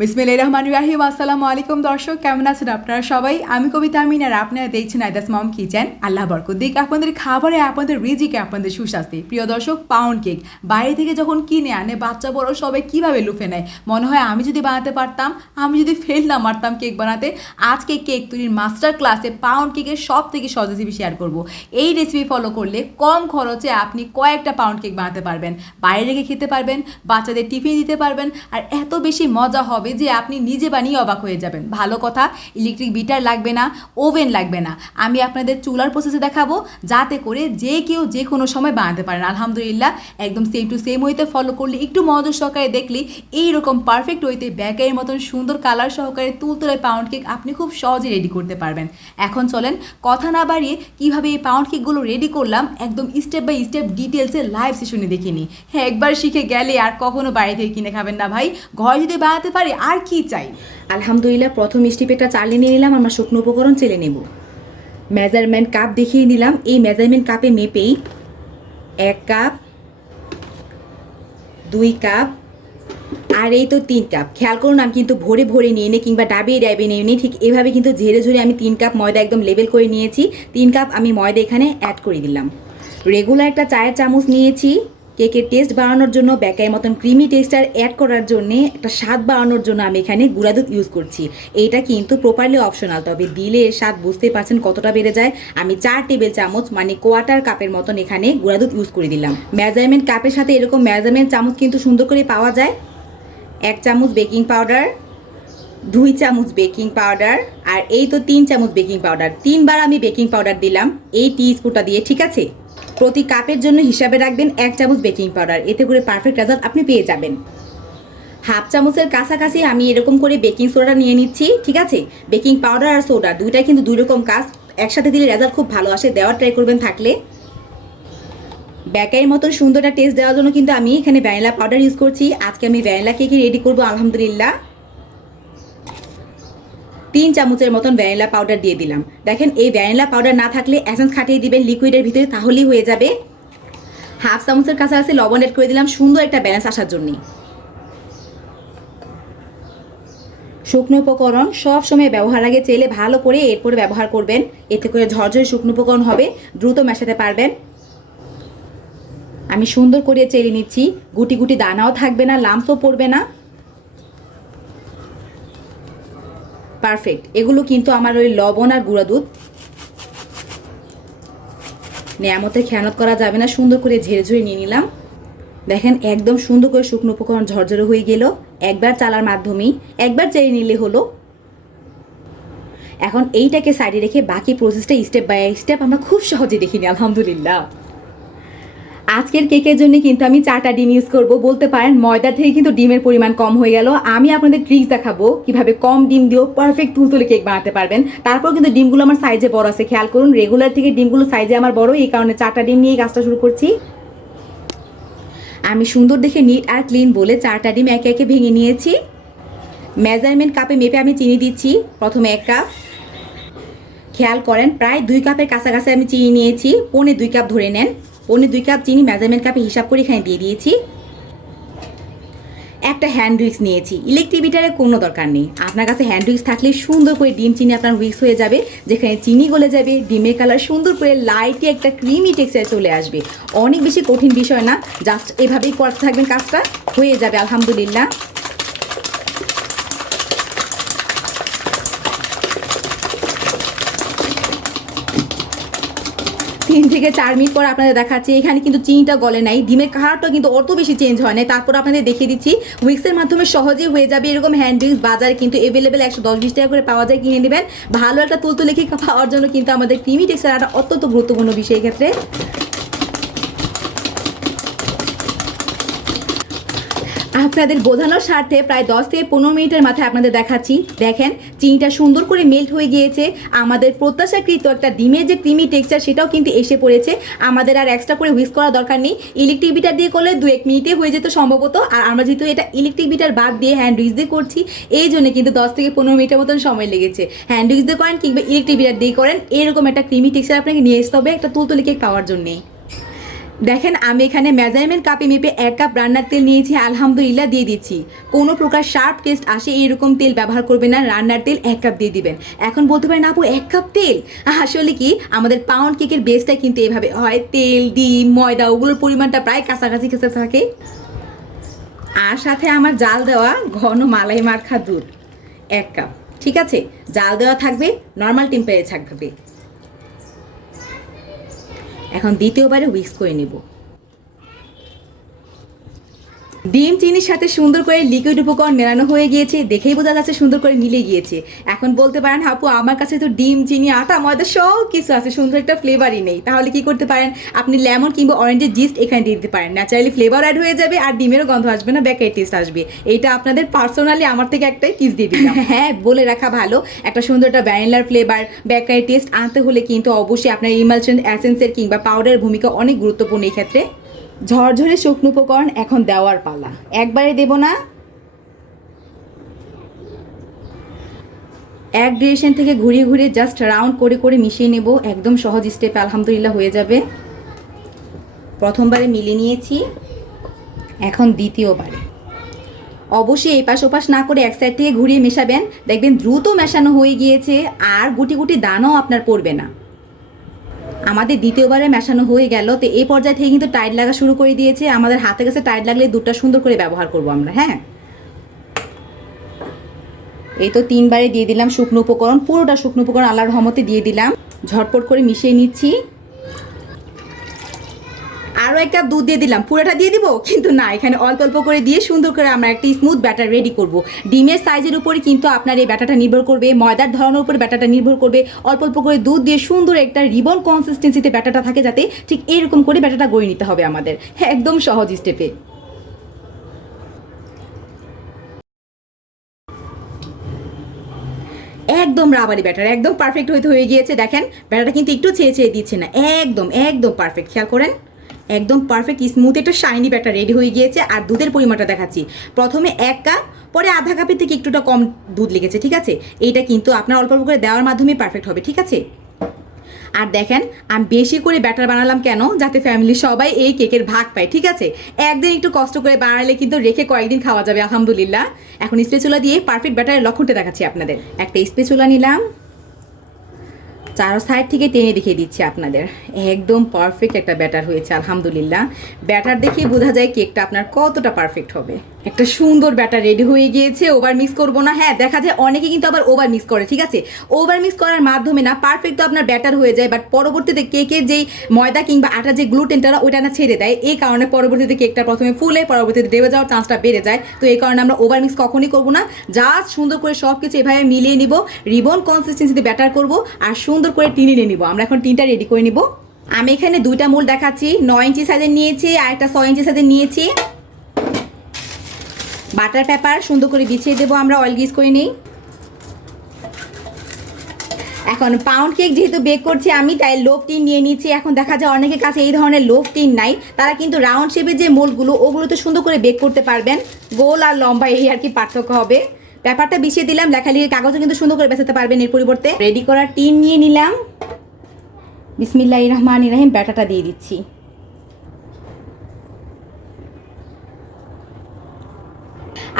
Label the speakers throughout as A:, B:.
A: বিসমিল্লাহির রহমান রাহিম। আসসালামু আলাইকুম দর্শক, কেমন আছেন আপনারা সবাই? আমি কবিতা আমিন আর আপনারা দেখছেন আইদাস মম কিচেন। আল্লাহ বরকত দিক। আপনাদের খাবারে, আপনাদের রিজিকে, আপনাদের সুস্বাস্থ্যে। প্রিয় দর্শক পাউন্ড কেক বাইরে থেকে যখন কিনে আনে, বাচ্চা, বড় সবাই কীভাবে লুফে নেয়? মনে হয় আমি যদি বানাতে পারতাম, আমি যদি ফেল না মারতাম কেক বানাতে, আজকে কেক তৈরির মাস্টার ক্লাসে পাউন্ড কেকের সব থেকে সহজ রেসিপি শেয়ার করব। এই রেসিপি ফলো করলে কম খরচে আপনি কয়েকটা পাউন্ড কেক বানাতে পারবেন। বাইরে রেখে খেতে পারবেন, বাচ্চাদের টিফিন দিতে পারবেন, আর এত বেশি মজা হবে যে আপনি নিজে বানিয়ে অবাক হয়ে যাবেন। ভালো কথা ইলেকট্রিক বিটার লাগবে না ওভেন লাগবে না। আমি আপনাদের চুলার প্রসেসে দেখাবো, যাতে করে যে কেউ যে কোনো সময় বানাতে পারেন। আলহামদুলিল্লাহ, একদম সেম টু সেম ওয়েতে ফলো করলে, একটু মনোযোগ সহকারে দেখলে, এইরকম পারফেক্ট ওয়েতে ব্যাকারের মতন সুন্দর কালার সহকারে তুলতুলে পাউন্ড কেক আপনি খুব সহজে রেডি করতে পারবেন। এখন চলেন, কথা না বাড়িয়ে কীভাবে এই পাউন্ড কেকগুলো রেডি করলাম, একদম স্টেপ বাই স্টেপ ডিটেলসে লাইভ সেশনে দেখে নিই। হ্যাঁ একবার শিখে গেলে আর কখনো বাইরে থেকে কিনে খাবেন না ভাই। ঘরে যদি বানাতে পারি আর কি চাই?
B: আলহামদুলিল্লাহ, প্রথম স্টিপেটা চালিয়ে নিয়ে নিলাম, আমরা শুকনো উপকরণ চেলে নেব। মেজারমেন্ট কাপ দেখিয়ে নিলাম। এই মেজারমেন্ট কাপে মেপেই এক কাপ দুই কাপ আর এই তো তিন কাপ খেয়াল করুন, আমি কিন্তু ভরে ভরে নিয়ে নিই কিংবা ডাবিয়ে ডাবিয়ে নিয়ে নিই। ঠিক এভাবে কিন্তু ঝেড়ে ঝরে আমি তিন কাপ ময়দা একদম লেবেল করে নিয়েছি। তিন কাপ আমি ময়দা এখানে অ্যাড করে দিলাম। রেগুলার একটা চায়ের চামচ নিয়েছি। কেকের টেস্ট বাড়ানোর জন্য ব্যাকায়ের মতন ক্রিমি টেক্সচার অ্যাড করার জন্য একটা স্বাদ বাড়ানোর জন্য আমি এখানে গুঁড়া দুধ ইউজ করছি। এইটা কিন্তু প্রপারলি অপশনাল তবে দিলে স্বাদ বুঝতে পারছেন কতটা বেড়ে যায়। আমি চার টেবিল চামচ মানে কোয়াটার কাপের মতন এখানে গুঁড়া দুধ ইউজ করে দিলাম। মেজারমেন্ট কাপের সাথে এরকম মেজারমেন্ট চামচ কিন্তু সুন্দর করে পাওয়া যায়। এক চামচ বেকিং পাউডার দুই চামচ বেকিং পাউডার আর এই তো তিন চামচ বেকিং পাউডার তিনবার আমি বেকিং পাউডার দিলাম, এই টি স্পুনটা দিয়ে, ঠিক আছে? প্রতি কাপের জন্য হিসাবে রাখবেন এক চামচ বেকিং পাউডার এতে করে পারফেক্ট রেজাল্ট আপনি পেয়ে যাবেন। হাফ চামচের কাছাকাছি আমি এরকম করে বেকিং সোডা নিয়ে নিচ্ছি, ঠিক আছে? বেকিং পাউডার আর সোডা দুইটাই কিন্তু দুই রকম কাজ। একসাথে দিলে রেজাল্ট খুব ভালো আসে, দেওয়ার ট্রাই করবেন থাকলে। ব্যাকারের মতন সুন্দরটা টেস্ট দেওয়ার জন্য কিন্তু আমি এখানে ভ্যানিলা পাউডার ইউজ করছি। আজকে আমি ভ্যানিলা কেকই রেডি করব, আলহামদুলিল্লাহ। তিন চামচের মতন ভ্যানিলা পাউডার দিয়ে দিলাম। দেখেন, এই ভ্যানিলা পাউডার না থাকলে অ্যাসেন্স খাটিয়ে দিবেন লিকুইডের ভিতরে, তাহলেই হয়ে যাবে। হাফ চামচের কাছাকাছি লবণ এড করে দিলাম, সুন্দর একটা ব্যালেন্স আসার জন্য। শুকনো উপকরণ সব সময় ব্যবহার আগে চেলে ভালো করে এরপরে ব্যবহার করবেন। এতে করে ঝরঝরে শুকনো উপকরণ হবে, দ্রুত মেশাতে পারবেন। আমি সুন্দর করে চেলে নিচ্ছি, গুটি গুটি দানাও থাকবে না লামসও পড়বে না। পারফেক্ট এগুলো কিন্তু আমার ওই লবণ আর গুঁড়া দুধ। নেয়ামতের খেয়ানত করা যাবে না, সুন্দর করে ঝেড়ে ঝেড়ে নিয়ে নিলাম। দেখেন, একদম সুন্দর করে শুকনো উপকরণ ঝরঝরে হয়ে গেল। একবার চালার মাধ্যমেই, একবার চেয়ে নিলে হলো। এখন এইটাকে সাইডে রেখে বাকি প্রসেসটা স্টেপ বাই স্টেপ আমরা খুব সহজে দেখিনি আলহামদুলিল্লাহ। আজকের কেকের জন্য কিন্তু আমি চারটা ডিম ইউজ করব। বলতে পারেন ময়দা থেকে কিন্তু ডিমের পরিমাণ কম হয়ে গেল। আমি আপনাদের ট্রিক্স দেখাবো কীভাবে কম ডিম দিয়েও পারফেক্ট তুলতুলে কেক বানাতে পারবেন। তারপর কিন্তু ডিমগুলো আমার সাইজে বড় আছে, খেয়াল করুন। রেগুলার থেকে ডিমগুলো সাইজে আমার বড়, এই কারণে চারটা ডিম নিয়ে কাজটা শুরু করছি। আমি সুন্দর দেখে নিট আর ক্লিন বলে চারটা ডিম একে একে ভেঙে নিয়েছি। মেজারমেন্ট কাপে মেপে আমি চিনি দিচ্ছি, প্রথমে এক কাপ খেয়াল করেন, প্রায় দুই কাপের কাছাকাছি আমি চিনি নিয়েছি। পৌনে দুই কাপ ধরে নেন। পৌনে দুই কাপ চিনি মেজারমেন্ট কাপে হিসাব করে এখানে দিয়ে দিয়েছি। একটা হ্যান্ড উইক্স নিয়েছি। ইলেকট্রিক কোনো দরকার নেই। আপনার কাছে হ্যান্ড উইক্স থাকলে সুন্দর করে ডিম চিনি আপনার উইক্স হয়ে যাবে, যেখানে চিনি গলে যাবে, ডিমের কালার সুন্দর করে লাইটে একটা ক্রিমি টেক্সচার চলে আসবে। অনেক বেশি কঠিন বিষয় না জাস্ট এভাবেই করতে থাকবেন কাজটা, হয়ে যাবে, আলহামদুলিল্লাহ। তিন থেকে চার মিনিট পর আপনাদের দেখাচ্ছি। এখানে কিন্তু চিনিটা গলে নাই। ডিমের কালারটা কিন্তু অত বেশি চেঞ্জ হয় নাই। তারপর আপনাদের দেখিয়ে দিচ্ছি। উইক্সের মাধ্যমে সহজেই হয়ে যাবে এরকম হ্যান্ড ড্রিঙ্কস বাজারে কিন্তু এভেলেবেল একশো দশ বিশ টাকা করে পাওয়া যায়। কিনে নেবেন। ভালো একটা তুলতুলেখি পাওয়ার জন্য কিন্তু আমাদের ক্রিমি টেক্সচার একটা অত্যন্ত গুরুত্বপূর্ণ বিষয় ক্ষেত্রে আপনাদের বোঝানোর স্বার্থে প্রায় দশ থেকে পনেরো মিনিটের মাথায় আপনাদের দেখাচ্ছি। দেখেন, চিনিটা সুন্দর করে মেল্ট হয়ে গিয়েছে। আমাদের প্রত্যাশাকৃত একটা ডিমের যে ক্রিমি টেক্সচার, সেটাও কিন্তু এসে পড়েছে। আমাদের আর এক্সট্রা করে হুইস করা দরকার নেই। ইলেকট্রিক বিটার দিয়ে করলে দু এক মিনিটে হয়ে যেত সম্ভবত। আর আমরা যেহেতু এটা ইলেকট্রিক বিটার বাদ দিয়ে হ্যান্ড উইস দিয়ে করছি, এই জন্য কিন্তু দশ থেকে পনেরো মিনিটের মতন সময় লেগেছে। হ্যান্ড উইস দিয়ে করেন কিংবা ইলেকট্রিক বিটার দিয়ে করেন, এরকম একটা ক্রিমি টেক্সচার আপনাকে নিয়ে আসতে হবে। একটা তুলতুলি কেক পাওয়ার জন্যেই। দেখেন, আমি এখানে মেজারমেন্ট কাপে মেপে এক কাপ রান্নার তেল নিয়েছি, আলহামদুলিল্লাহ দিয়ে দিচ্ছি। কোনো প্রকার শার্প টেস্ট আসে এরকম তেল ব্যবহার করবেন না, রান্নার তেল এক কাপ দিয়ে দিবেন। এখন বলতে পারেন, আপু, এক কাপ তেল? আসলে কি, আমাদের পাউন্ড কেকের বেসটা কিন্তু এভাবে হয়, তেল, ডিম, ময়দা, ওগুলোর পরিমাণটা প্রায় কাছাকাছি কাছে থাকে। আর সাথে আমার জাল দেওয়া ঘন মালাই মার্খা দুধ এক কাপ। ঠিক আছে? জাল দেওয়া থাকবে নর্মাল টেম্পারেচার থাকবে। এখন দ্বিতীয়বারে উইক্স করে নেব। ডিম চিনির সাথে সুন্দর করে লিকুইড উপকরণ মেলানো হয়ে গিয়েছে, দেখেই বোঝা যাচ্ছে সুন্দর করে মিলে গিয়েছে। এখন বলতে পারেন, আপু, আমার কাছে তো ডিম, চিনি, আটা, ময়দা সব কিছু আছে, সুন্দর একটা ফ্লেভারই নেই। তাহলে কি করতে পারেন, আপনি লেমন কিংবা অরেঞ্জের জিস্ট এখানে দিয়ে দিতে পারেন। ন্যাচারালি ফ্লেভার অ্যাড হয়ে যাবে আর ডিমেরও গন্ধ আসবে না বেকারি টেস্ট আসবে। এইটা আপনাদের পার্সোনালি আমার থেকে একটাই টিপস দিয়ে দিলাম। হ্যাঁ বলে রাখা ভালো। একটা সুন্দর একটা ভ্যানিলার ফ্লেভার বেকারি টেস্ট আনতে হলে কিন্তু অবশ্যই আপনার ইমালশন অ্যাসেন্সের কিংবা পাউডারের ভূমিকা অনেক গুরুত্বপূর্ণ এই ক্ষেত্রে। ঝরঝরে শুকনো উপকরণ এখন দেওয়ার পালা। একবারে দেব না। এক ডিরেকশন থেকে ঘুরিয়ে ঘুরিয়ে জাস্ট রাউন্ড করে করে মিশিয়ে নেব। একদম সহজ স্টেপ, আলহামদুলিল্লাহ, হয়ে যাবে। প্রথমবারে মিলে নিয়েছি। এখন দ্বিতীয়বারে। অবশ্যই এই পাশ ওপাশ না করে এক সাইড থেকে ঘুরিয়ে মেশাবেন। দেখবেন দ্রুত মেশানো হয়ে গিয়েছে, আর গুটি গুটি দানাও আপনার পড়বে না। আমাদের দ্বিতীয়বারে মেশানো হয়ে গেল, তো এই পর্যায়ে থেকে কিন্তু টাইট লাগা শুরু করে দিয়েছে। আমাদের হাতে কাছে টাইট লাগলে দুধটা সুন্দর করে ব্যবহার করব আমরা হ্যাঁ? এই তো তিনবারে দিয়ে দিলাম শুকনো উপকরণ, পুরোটা শুকনো উপকরণ আল্লাহর রহমতে দিয়ে দিলাম। ঝটপট করে মিশিয়ে নিচ্ছি। আরও এক কাপ দুধ দিয়ে দিলাম। পুরোটা দিয়ে দিব? কিন্তু না, এখানে অল্প অল্প করে দিয়ে সুন্দর করে আমরা একটা স্মুথ ব্যাটার রেডি করব। ডিমের সাইজের উপরে কিন্তু আপনার এই ব্যাটারটা নির্ভর করবে, ময়দার ধরনের উপরে ব্যাটারটা নির্ভর করবে। অল্প অল্প করে দুধ দিয়ে সুন্দর একটা রিবন কনসিস্টেন্সিতে ব্যাটারটা থাকে যাতে ঠিক এরকম করে ব্যাটারটা গড়ে নিতে হবে আমাদের। হ্যাঁ একদম সহজ স্টেপে একদম রাবারি ব্যাটার একদম পারফেক্ট হয়ে গিয়েছে। দেখেন ব্যাটারটা কিন্তু একটু ছেয়ে ছেয়ে দিচ্ছে না। একদম একদম পারফেক্ট খেয়াল করেন? একদম পারফেক্ট স্মুথ একটা শাইনি ব্যাটার রেডি হয়ে গিয়েছে। আর দুধের পরিমাণটা দেখাচ্ছি। প্রথমে এক কাপ, পরে আধা কাপের থেকে একটুটা কম দুধ লেগেছে, ঠিক আছে? এইটা কিন্তু আপনার অল্প অল্প করে দেওয়ার মাধ্যমে পারফেক্ট হবে, ঠিক আছে? আর দেখেন, আমি বেশি করে ব্যাটার বানালাম কেন? যাতে ফ্যামিলি সবাই এই কেকের ভাগ পায়, ঠিক আছে? একদিন একটু কষ্ট করে বানালে কিন্তু রেখে কয়েকদিন খাওয়া যাবে, আলহামদুলিল্লাহ। এখন স্পেচুলা দিয়ে পারফেক্ট ব্যাটারের লক্ষণটা দেখাচ্ছি আপনাদের। একটা স্পেচুলা নিলাম। চারো সাইড থেকে টেনে দেখিয়ে দিচ্ছি আপনাদের। একদম পারফেক্ট একটা ব্যাটার হয়েছে, আলহামদুলিল্লাহ। ব্যাটার দেখেই বোঝা যায় কেকটা আপনার কতটা পারফেক্ট হবে। একটা সুন্দর ব্যাটার রেডি হয়ে গিয়েছে ওভার মিক্স করব না। হ্যাঁ দেখা যায় অনেকে কিন্তু আবার ওভার মিক্স করে, ঠিক আছে? ওভার মিক্স করার মাধ্যমে না পারফেক্ট তো আপনার ব্যাটার হয়ে যায় বাট পরবর্তীতে কেকের যেই ময়দা কিংবা আটা যে গ্লুটেনটা ওইটা না ছেড়ে দেয়। এই কারণে পরবর্তীতে কেকটা প্রথমে ফুলে, পরবর্তীতে দেবে যাওয়ার চান্সটা বেড়ে যায়। তো এই কারণে আমরা ওভার মিক্স কখনই করব না। জাস্ট সুন্দর করে সব কিছু এভাবে মিলিয়ে নিব রিবন কনসিস্টেন্সিতে ব্যাটার করব, আর সুন্দর করে টিনে নিয়ে নিব। আমরা এখন টিনটা রেডি করে নিব। আমি এখানে দুইটা মূল দেখাচ্ছি। নয় ইঞ্চি সাইজের নিয়েছি, আর একটা ছয় ইঞ্চি সাইজের নিয়েছি। বাটার পেপার সুন্দর করে বিছিয়ে দেবো, আমরা অয়েল গ্রিস করে নিই। এখন পাউন্ড কেক যেহেতু বেক করছি আমি, তাই লোভ টিন নিয়ে নিচ্ছি। এখন দেখা যায় অনেকের কাছে এই ধরনের লোভ টিন নাই। তারা কিন্তু রাউন্ড শেপের যে মোলগুলো, ওগুলো তো সুন্দর করে বেক করতে পারবেন। গোল আর লম্বা এই আর কি পার্থক্য হবে। পেপারটা বিছিয়ে দিলাম, লেখালেখির কাগজও কিন্তু সুন্দর করে বেঁচাতে পারবেন এর পরিবর্তে। রেডি করা টিন নিয়ে নিলাম। বিসমিল্লাহ রহমান ইরাহিম ব্যাটাটা দিয়ে দিচ্ছি।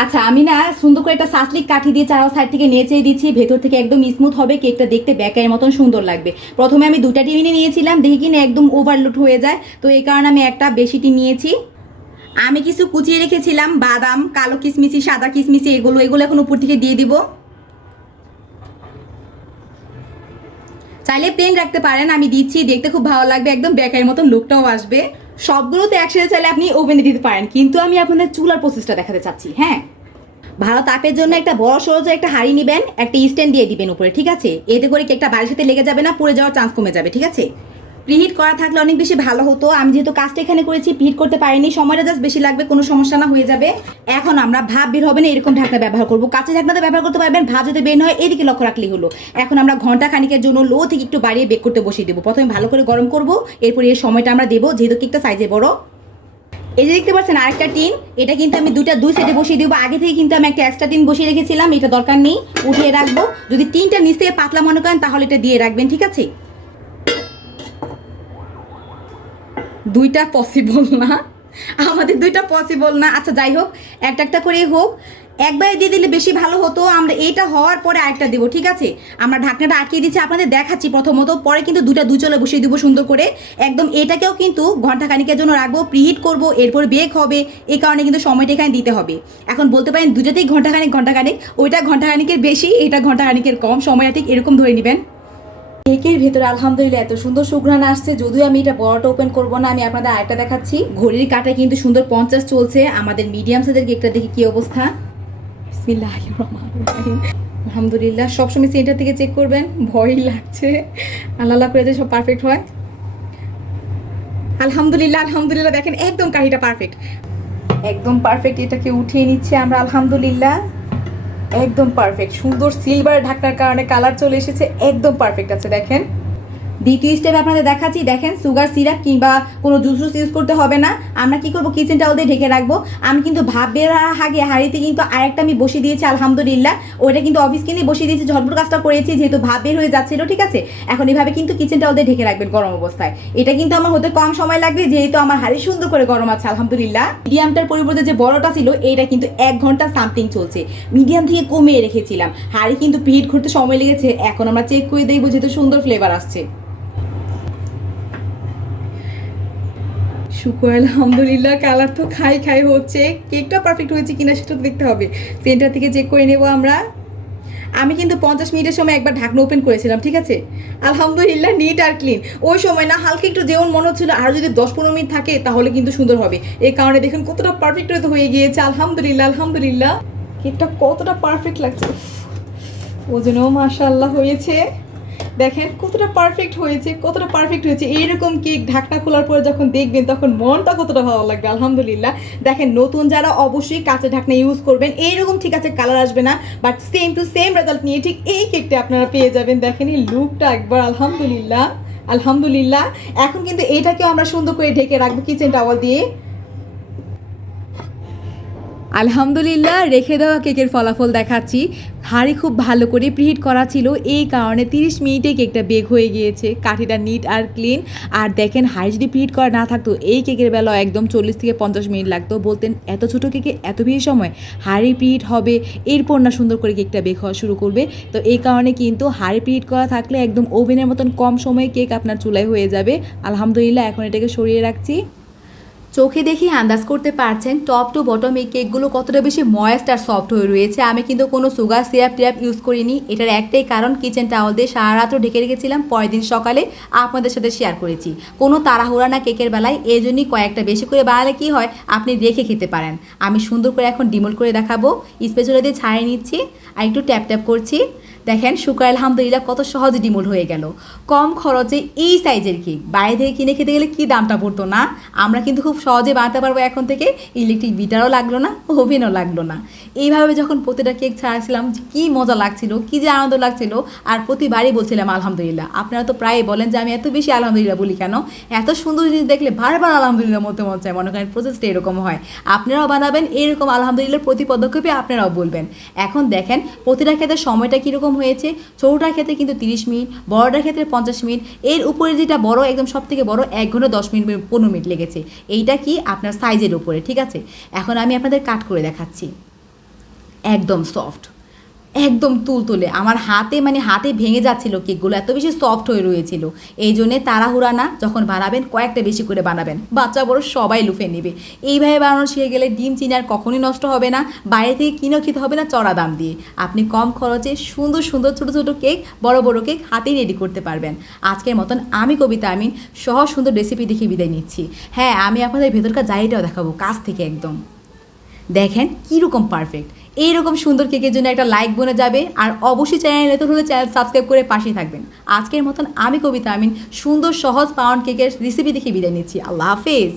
B: আচ্ছা আমি না সুন্দর করে একটা সাসলিক কাঠি দিয়ে চারাও সাইড থেকে নেচে দিচ্ছি, ভেতর থেকে একদম স্মুথ হবে, কেকটা দেখতে ব্যাকের মতন সুন্দর লাগবে। প্রথমে আমি দুটা টিমিনে নিয়েছিলাম, দেখি কিনা একদম ওভারলোড হয়ে যায়। তো এই কারণে আমি একটা বেশিটি নিয়েছি। আমি কিছু কুচিয়ে রেখেছিলাম, বাদাম, কালো কিশমিশি, সাদা কিশমিশি, এগুলো এগুলো এখন উপর থেকে দিয়ে দিব। চাইলে প্লেন রাখতে পারেন, আমি দিচ্ছি, দেখতে খুব ভালো লাগবে, একদম ব্যাকের মতন লুকটাও আসবে। সবগুলোতে একসাথে চাইলে আপনি ওভেনে দিতে পারেন। কিন্তু আমি আপনাদের চুলার প্রসেসটা দেখাতে চাচ্ছি হ্যাঁ? ভালো তাপের জন্য একটা বড় সরজ একটা হাড়ি নেবেন, একটা স্ট্যান্ড দিয়ে দিবেন উপরে, ঠিক আছে? এতে করে কেকটা বাড়ির সাথে লেগে যাবে না, পড়ে যাওয়ার চান্স কমে যাবে, ঠিক আছে? প্রিহিট করা থাকলে অনেক বেশি ভালো হতো। আমি যেহেতু কাজটা এখানে করেছি, প্রিহিট করতে পারিনি। সময়টা জাস্ট বেশি লাগবে, কোনো সমস্যা না হয়ে যাবে। এখন আমরা ভাব বের হবে না, এরকম ঢাকনা ব্যবহার করব। কাঁচা ঢাকনাতে ব্যবহার করতে পারবেন, ভাব যদি বের হয়, এদিকে লক্ষ্য রাখলেই হলো। এখন আমরা ঘণ্টা খানিকের জন্য লো থেকে একটু বাড়িয়ে বেক করতে বসিয়ে দেবো। প্রথমে ভালো করে গরম করব, এরপরে এই সময়টা আমরা দেবো, যেহেতু কেকটা সাইজে বড়। এই যে দেখতে পাচ্ছেন, আরেকটা টিন। এটা কিন্তু আমি দুইটা, দুই সাইডে বসিয়ে দেবো। আগে থেকে কিন্তু আমি একটা এক্সট্রা টিন বসিয়ে রেখেছিলাম, এটা দরকার নেই, উঠিয়ে রাখব। যদি টিনটা নিচ থেকে পাতলা মনে করেন, তাহলে এটা দিয়ে রাখবেন, ঠিক আছে? দুইটা পসিবল না। আমাদের দুইটা পসিবল না। আচ্ছা যাই হোক, একটা একটা করেই হোক। একবারে দিয়ে দিলে বেশি ভালো হতো। আমরা এইটা হওয়ার পরে আরেকটা দেবো, ঠিক আছে? আমরা ঢাকনাটা আটকে দিচ্ছি আপনাদের দেখাচ্ছি প্রথমত। পরে কিন্তু দুইটা দুই চলে বসিয়ে দিব সুন্দর করে। একদম এটাকেও কিন্তু ঘণ্টা খানিকের জন্য রাখব প্রিহিট করব, এরপর বেক হবে। এই কারণে কিন্তু সময়টা এখানে দিতে হবে। এখন বলতে পারেন দুটাতেই ঘণ্টা খানিক ঘণ্টা খানিক ওইটা ঘণ্টা খানিকের বেশি এটা ঘণ্টা খানিকের কম। সময়টা ঠিক এরকম ধরে নেবেন। কেকের ভেতরে আলহামদুলিল্লাহ এত সুন্দর সুঘ্রাণ আসছে, যদিও আমি এটা বড়টা ওপেন করব না, আমি আপনাদের আরেকটা দেখাচ্ছি। ঘড়ির কাটায় কিন্তু সুন্দর পঞ্চাশ চলছে, আমাদের মিডিয়াম সাইজের কেকটা দেখি কি অবস্থা। আলহামদুলিল্লাহ, সবসময় সেন্টার থেকে চেক করবেন, ভয়ই লাগছে। আল্লাহ করে যে সব পারফেক্ট হয়। আলহামদুলিল্লাহ আলহামদুলিল্লাহ, দেখেন একদম কাহিটা পারফেক্ট একদম পারফেক্ট এটাকে উঠিয়ে নিচ্ছে আমরা, আলহামদুলিল্লাহ। একদম পারফেক্ট সুন্দর সিলভার ঢাকনার কারণে কালার চলে এসেছে একদম পারফেক্ট আছে দেখেন। দ্বিতীয় স্টেপ আপনাদের দেখাচ্ছি, দেখেন সুগার সিরাপ কিংবা কোনো জুস জুস ইউজ করতে হবে না। আমরা কি করব? কিচেন টাওয়াল দিয়ে ঢেকে রাখব। আমি কিন্তু ভাব বের আগে হাঁড়িতে কিন্তু আরেকটা আমি বসিয়ে দিয়েছি, আলহামদুলিল্লাহ। ওইটা কিন্তু অফিস কিনে বসিয়ে দিয়েছি, ঝটপট কাজটা করেছি, যেহেতু ভাব বের হয়ে যাচ্ছিল, ঠিক আছে? এখন এভাবে কিন্তু কিচেন টাওয়াল দিয়ে ঢেকে রাখবেন গরম অবস্থায়। এটা কিন্তু আমার হতে কম সময় লাগবে, যেহেতু আমার হাঁড়ি সুন্দর করে গরম আছে, আলহামদুলিল্লাহ। মিডিয়ামটার পরিবর্তে যে বড়টা ছিল, এইটা কিন্তু এক ঘণ্টা সামথিং চলছে। মিডিয়াম থেকে কমিয়ে রেখেছিলাম। হাঁড়ি কিন্তু পিহিট করতে সময় লেগেছে, এখন আমরা চেক করে দেখব, যেহেতু সুন্দর ফ্লেভার আসছে। শুকুর, আলহামদুলিল্লাহ, কালার তো খাই খাই হচ্ছে। কেকটা পারফেক্ট হয়েছে কিনা সেটা তো দেখতে হবে। সেন্টার থেকে চেক করে নেব আমরা। আমি কিন্তু পঞ্চাশ মিনিটের সময় একবার ঢাকনা ওপেন করেছিলাম, ঠিক আছে? আলহামদুলিল্লাহ নিট আর ক্লিন ওই সময় না, হালকা একটু যেমন মনে হচ্ছিল, আর যদি দশ পনেরো মিনিট থাকে, তাহলে কিন্তু সুন্দর হবে। এই কারণে দেখুন কতটা পারফেক্ট হয়তো হয়ে গিয়েছে। আলহামদুলিল্লাহ আলহামদুলিল্লাহ। কেকটা কতটা পারফেক্ট লাগছে। ওজনেও মাশাআল্লাহ হয়েছে। দেখেন, কতটা পারফেক্ট হয়েছে, কতটা পারফেক্ট হয়েছে। এইরকম কেক ঢাকনা খোলার পরে যখন দেখবেন, তখন মনটা কতটা ভালো লাগবে, আলহামদুলিল্লাহ। দেখেন, নতুন যারা অবশ্যই কাঁচা ঢাকনা ইউজ করবেন, এইরকম ঠিক আছে কালার আসবে না but same to same result নিয়ে ঠিক এই কেকটা আপনারা পেয়ে যাবেন। দেখেন, এই লুকটা একবার, আলহামদুলিল্লাহ আলহামদুলিল্লাহ। এখন কিন্তু এটাকেও আমরা সুন্দর করে ঢেকে রাখব কিচেন টাওয়াল দিয়ে।
A: আলহামদুলিল্লাহ, রেখে দেওয়া কেকের ফলাফল দেখাচ্ছি। হাঁড়ি খুব ভালো করে প্রিহিট করা ছিল, এই কারণে তিরিশ মিনিটে কেকটা বেক হয়ে গিয়েছে। কাঠিটা নিট আর ক্লিন। আর দেখেন, হাঁড়ি যদি প্রিহিট করা না থাকতো, এই কেকের বেলা একদম চল্লিশ থেকে পঞ্চাশ মিনিট লাগতো। বলতেন, এত ছোটো কেকে এত বেশি সময় হাঁড়ি প্রিহিট হবে, এরপর না সুন্দর করে কেকটা বেক হওয়া শুরু করবে। তো এই কারণে কিন্তু হাঁড়ি প্রিহিট করা থাকলে একদম ওভেনের মতন কম সময়ে কেক আপনার চুলায় হয়ে যাবে। আলহামদুলিল্লাহ, এখন এটাকে সরিয়ে রাখছি। চোখে দেখে আন্দাজ করতে পারছেন টপ টু বটম এই কেকগুলো কতটা বেশি ময়েস্ট আর সফট হয়ে রয়েছে। আমি কিন্তু কোনো সুগার সিরাপ টিরাপ ইউজ করিনি। এটার একটাই কারণ কিচেন টাওয়াল দিয়ে সারা রাত্র ঢেকে রেখেছিলাম। পরের দিন সকালে আপনাদের সাথে শেয়ার করেছি। কোনো তাড়াহুড়া না কেকের বেলায়। এই জন্যই কয়েকটা বেশি করে বানালে কি হয়? আপনি রেখে খেতে পারেন। আমি সুন্দর করে এখন ডিমোল্ড করে দেখাবো। স্পেশালি দিয়ে ছাড়িয়ে নিচ্ছি। আর একটু ট্যাপ ট্যাপ করছি। দেখেন, শুকার আলহামদুলিল্লাহ কত সহজে ডিমোল হয়ে গেল। কম খরচে এই সাইজের কেক। বাইরে থেকে কিনে খেতে গেলে কি দামটা পড়তো না? আমরা কিন্তু খুব সহজে বানাতে পারব এখন থেকে। ইলেকট্রিক বিটারও লাগল না ওভেনও লাগল না। এইভাবে যখন প্রতিটা কেক ছাড়াছিলাম কী মজা লাগছিল, কী যে আনন্দ লাগছিল, আর প্রতিবারই বলছিলাম, আলহামদুলিল্লাহ। আপনারা তো প্রায় বলেন যে, আমি এত বেশি আলহামদুলিল্লাহ বলি কেন? এত সুন্দর জিনিস দেখলে বারবার আলহামদুলিল্লাহ মতো মন চায়। মনে করেন প্রসেসটা এরকম হয়। আপনারাও বানাবেন, এরকম আলহামদুলিল্লাহ প্রতি পদক্ষেপে আপনারাও বলবেন। এখন দেখেন, প্রতিটা ক্ষেত্রে সময়টা কীরকম হয়েছে। ছোটোটার ক্ষেত্রে কিন্তু তিরিশ মিনিট, বড়টার ক্ষেত্রে পঞ্চাশ মিনিট। এর উপরে যেটা বড়, একদম সব থেকে বড়, এক ঘণ্টা দশ মিনিট, পনেরো মিনিট লেগেছে। এইটা কি? আপনার সাইজের উপরে, ঠিক আছে? এখন আমি আপনাদের কাট করে দেখাচ্ছি। একদম সফট একদম তুলতুলে। আমার হাতে মানে হাতে ভেঙে যাচ্ছিল কেকগুলো, এত বেশি সফট হয়ে রয়েছিল। এই জন্যে তাড়াহুড়া না, যখন বানাবেন কয়েকটা বেশি করে বানাবেন। বাচ্চা বড় সবাই লুফে নেবে। এইভাবে বানানো শিখে গেলে ডিম চিনি আর কখনোই নষ্ট হবে না। বাইরে থেকে কিনেও খেতে হবে না চড়া দাম দিয়ে। আপনি কম খরচে সুন্দর সুন্দর ছোটো ছোটো কেক, বড় বড় কেক হাতেই রেডি করতে পারবেন। আজকের মতন আমি কবিতা আমিন সহজ সুন্দর রেসিপি দেখে বিদায় নিচ্ছি। হ্যাঁ আমি আপনাদের ভেতরকার জায়গাটাও দেখাবো, কাছ থেকে একদম। দেখেন কীরকম পারফেক্ট এইরকম সুন্দর কেকের জন্য একটা লাইক বনে যাবে। আর অবশ্যই চ্যানেল নতুন হলে চ্যানেল সাবস্ক্রাইব করে পাশে থাকবেন। আজকের মতন আমি কবিতা আমিন, সুন্দর সহজ পাউন্ড কেকের রেসিপি দেখে বিদায় নিচ্ছি। আল্লাহ হাফেজ।